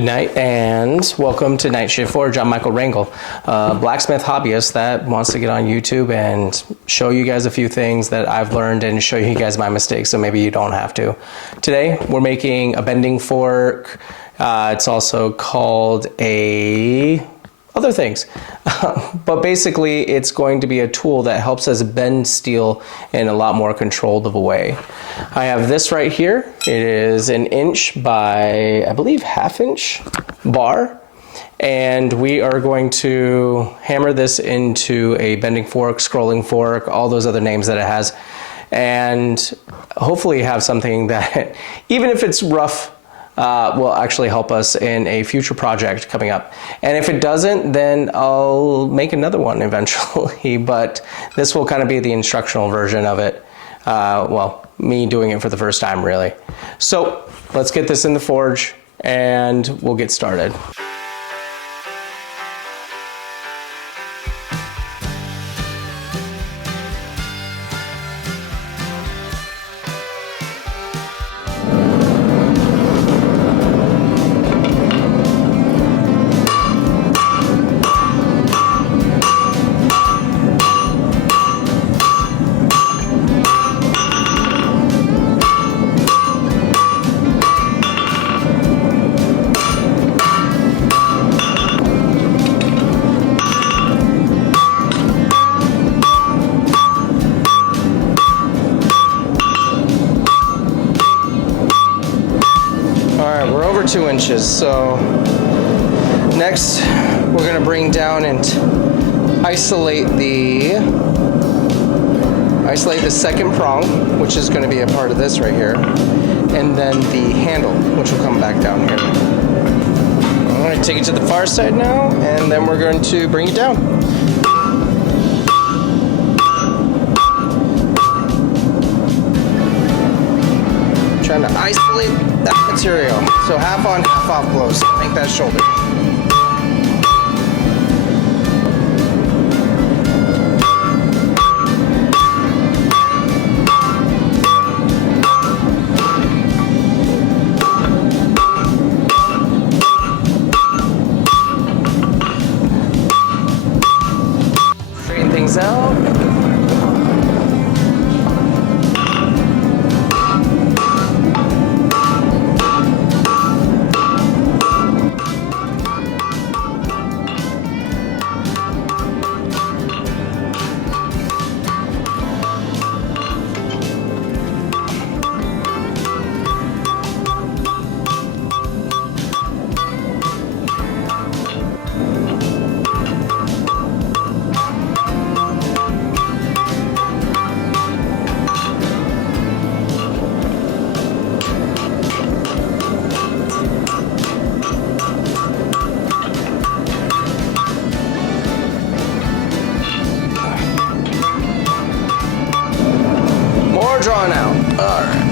Good night and welcome to Night Shift Forge. I'm Michael Rangel, a blacksmith hobbyist that wants to get on YouTube and show you guys a few things that I've learned and show you guys my mistakes so maybe you don't have to. Today we're making a bending fork. It's also called a other things, but basically it's going to be a tool that helps us bend steel in a lot more controlled of a way. I have this right here. It is an inch by, I believe, ½ inch bar, and we are going to hammer this into a bending fork, scrolling fork, all those other names that it has, and hopefully have something that, even if it's rough, will actually help us in a future project coming up. And if it doesn't, then I'll make another one eventually, but this will kind of be the instructional version of it. Well, me doing it for the first time, really. So let's get this in the forge and we'll get started. Alright, we're over 2 inches, so next we're going to bring down and isolate the second prong, which is going to be a part of this right here, and then the handle, which will come back down here. I'm going to take it to the far side now, and then we're going to bring it down. Trying to isolate that material. So half on, half off blows. Make that shoulder. Straighten things out. Drawn out. All right.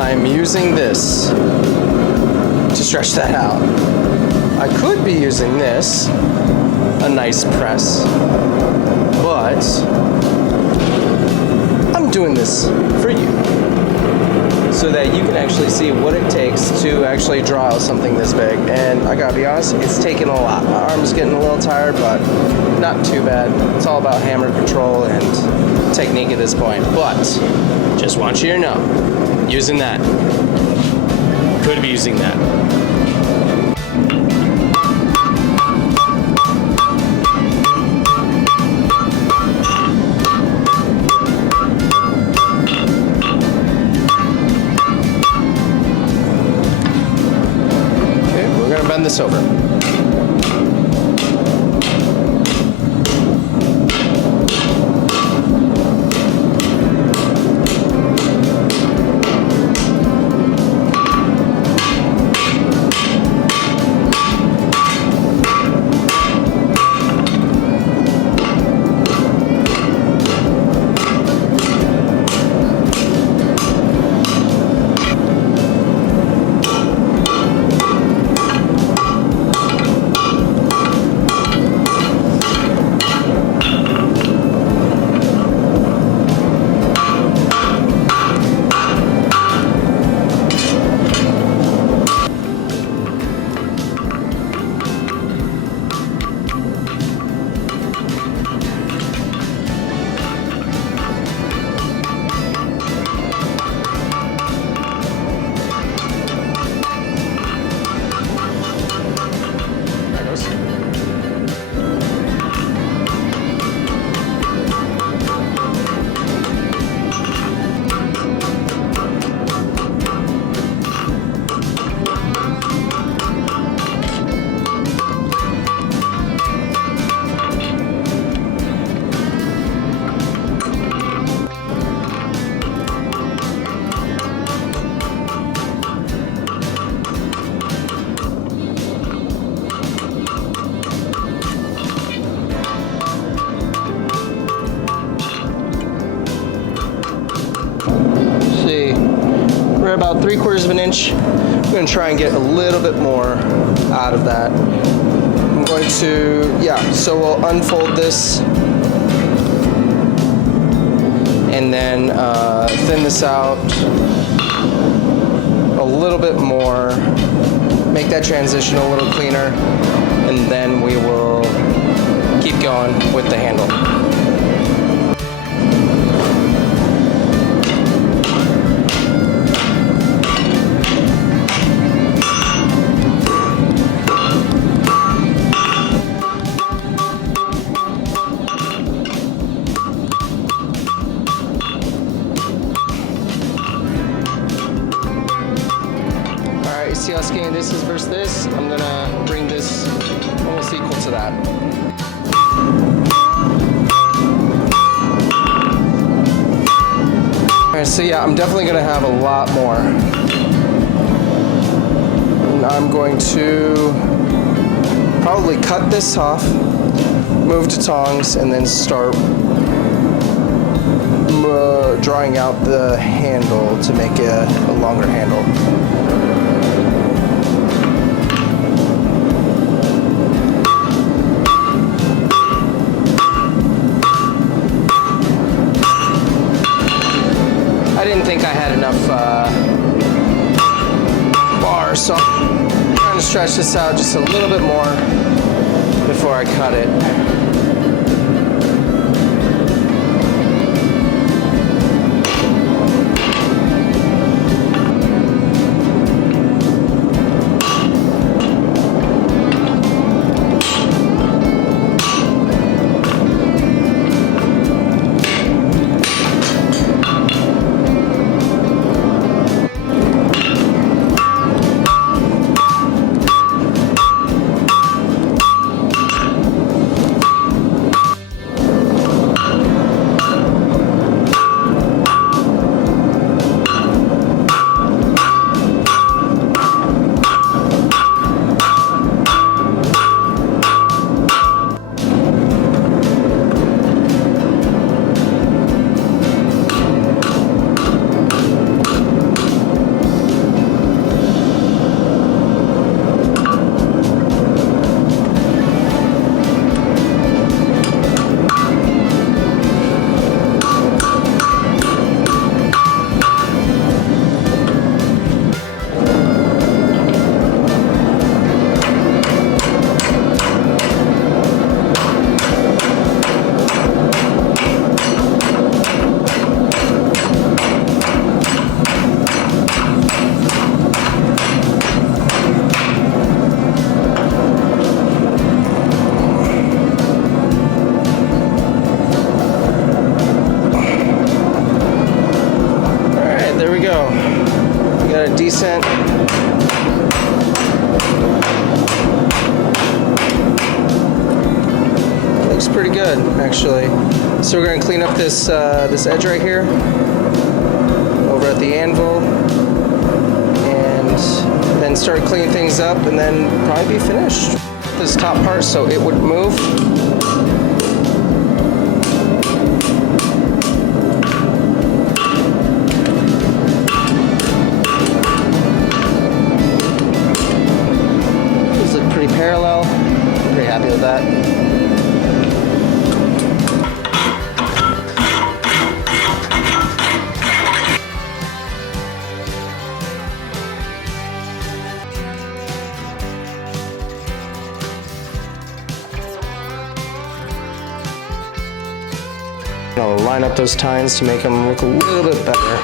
I'm using this to stretch that out. I could be using this, a nice press, but I'm doing this for you so that you can actually see what it takes to actually draw out something this big. And I gotta be honest, it's taking a lot. My arm's getting a little tired, but not too bad. It's all about hammer control and technique at this point. But just want you to know, using that. Could be using that. Okay, we're gonna bend this over. We're about 3/4 of an inch. I'm going to try and get a little bit more out of that. I'm going to, so we'll unfold this and then thin this out a little bit more, make that transition a little cleaner, and then we will keep going with the handle. Alright, you see how skinny this is versus this? I'm gonna bring this almost equal to that. Alright, so yeah, I'm definitely gonna have a lot more. And I'm going to probably cut this off, move to tongs, and then start drawing out the handle to make a longer handle. I didn't think I had enough bars, so I'm trying to stretch this out just a little bit more before I cut it. Decent. Looks pretty good, actually. So we're going to clean up this this edge right here over at the anvil, and then start cleaning things up, and then probably be finished. This top part so it would move. Parallel. I'm pretty happy with that. I'll line up those tines to make them look a little bit better.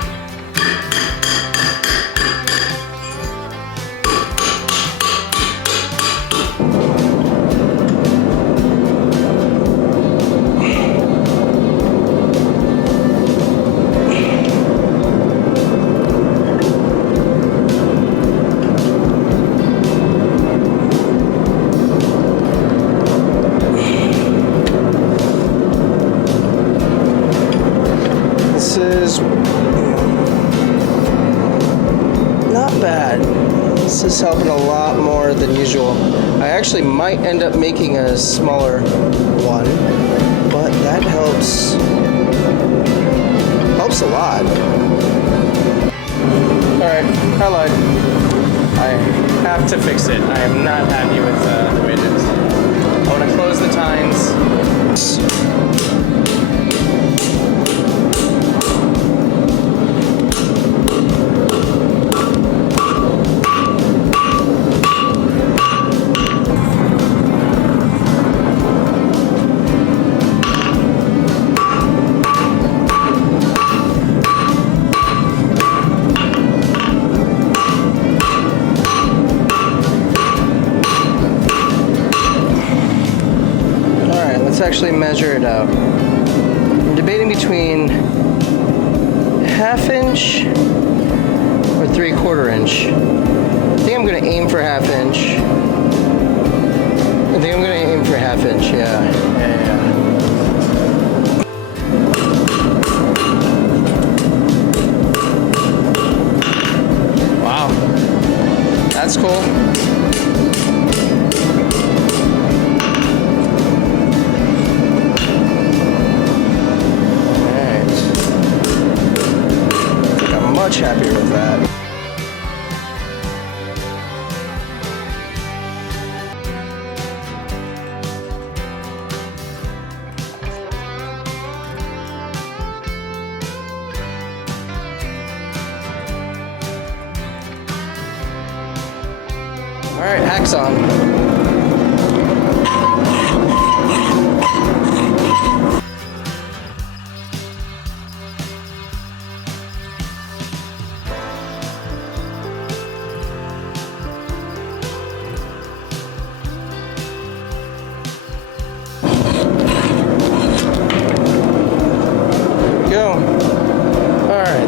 This is not bad. This is helping a lot more than usual. I actually might end up making a smaller one, but that helps a lot. alright. I lied. I have to fix it. I am not happy with the way it is. I want to close the tines. Actually measure it out. I'm debating between 1/2 inch or 3/4 inch. I think I'm gonna aim for 1/2 inch. I think I'm gonna aim for 1/2 inch, yeah. Wow. That's cool. Much happier with that. All right, hacks on.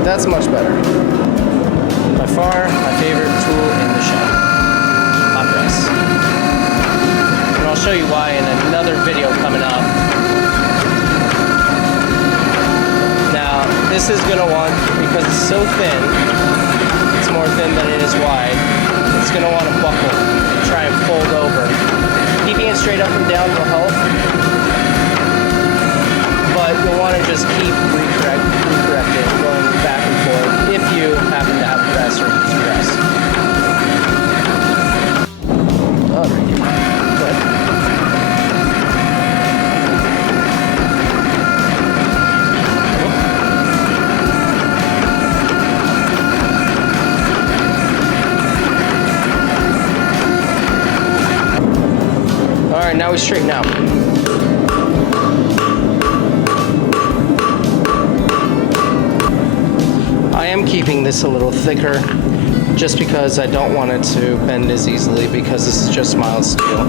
That's much better. By far, my favorite tool in the shop. Hot press. And I'll show you why in another video coming up. Now, this is going to want, because it's so thin, it's more thin than it is wide, it's going to want to buckle and try and fold over. Keeping it straight up and down will help, but you'll want to just keep recorrecting, going back and forth if you happen to have press or use press. Oh, there you go. Good. All right, now we straighten out. I am keeping this a little thicker just because I don't want it to bend as easily because this is just mild steel.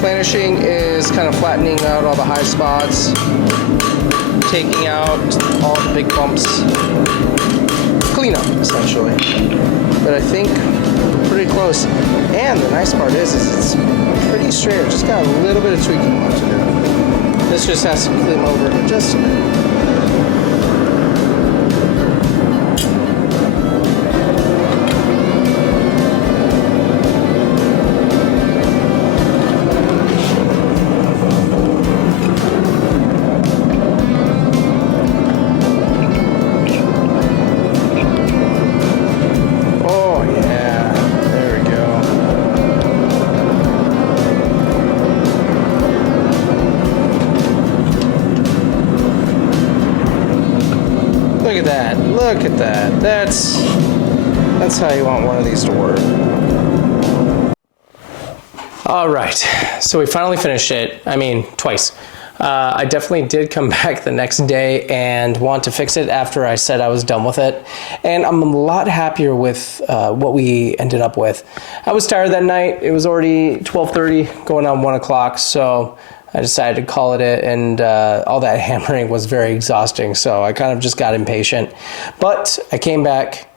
Planishing is kind of flattening out all the high spots, taking out all the big bumps, cleanup essentially. But I think we're pretty close. And the nice part is it's pretty straight. Just got a little bit of tweaking left to do. This just has to clean over just a bit. Look at that. That's how you want one of these to work. All right, so we finally finished it. I mean, twice. I definitely did come back the next day and want to fix it after I said I was done with it. And I'm a lot happier with what we ended up with. I was tired that night. It was already 12:30, going on 1 o'clock, so I decided to call it, and all that hammering was very exhausting, so I kind of just got impatient. But I came back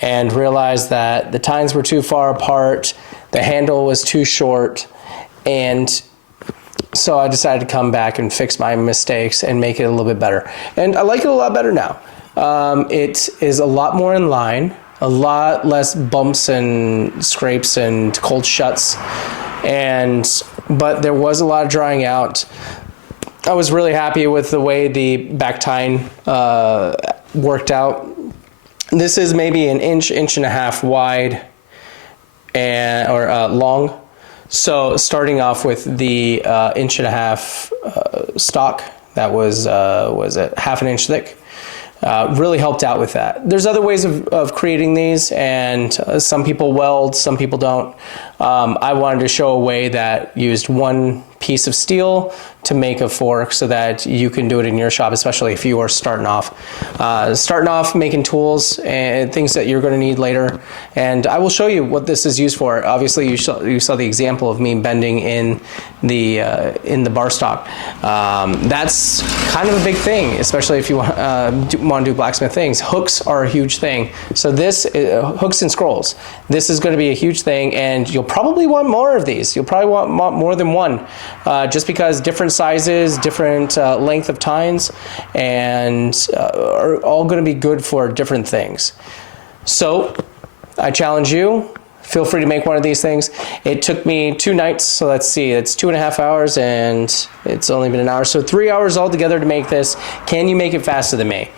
and realized that the tines were too far apart, the handle was too short, and so I decided to come back and fix my mistakes and make it a little bit better. And I like it a lot better now. It is a lot more in line, a lot less bumps and scrapes and cold shuts. But there was a lot of drying out. I was really happy with the way the back tine worked out. This is maybe an inch, inch and a half wide or long. So starting off with the inch and a half stock that was it half an inch thick, really helped out with that. There's other ways of creating these, and some people weld, some people don't. I wanted to show a way that used one piece of steel to make a fork so that you can do it in your shop, especially if you are starting off making tools and things that you're going to need later. And I will show you what this is used for. Obviously, you saw the example of me bending in the bar stock. That's kind of a big thing, especially if you want to do blacksmith things. Hooks are a huge thing. So this hooks and scrolls. This is going to be a huge thing, and you'll probably want more of these. You'll probably want more than one, just because different sizes, different length of tines, and are all going to be good for different things. So I challenge you. Feel free to make one of these things. It took me 2 nights, so let's see, it's 2.5 hours, and it's only been an hour, so 3 hours altogether to make this. Can you make it faster than me?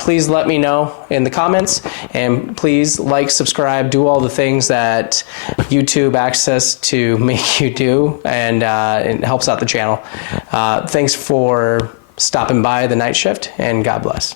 Please let me know in the comments, and please like, subscribe, do all the things that YouTube access to make you do, and it helps out the channel. Thanks for stopping by the Night Shift, and God bless.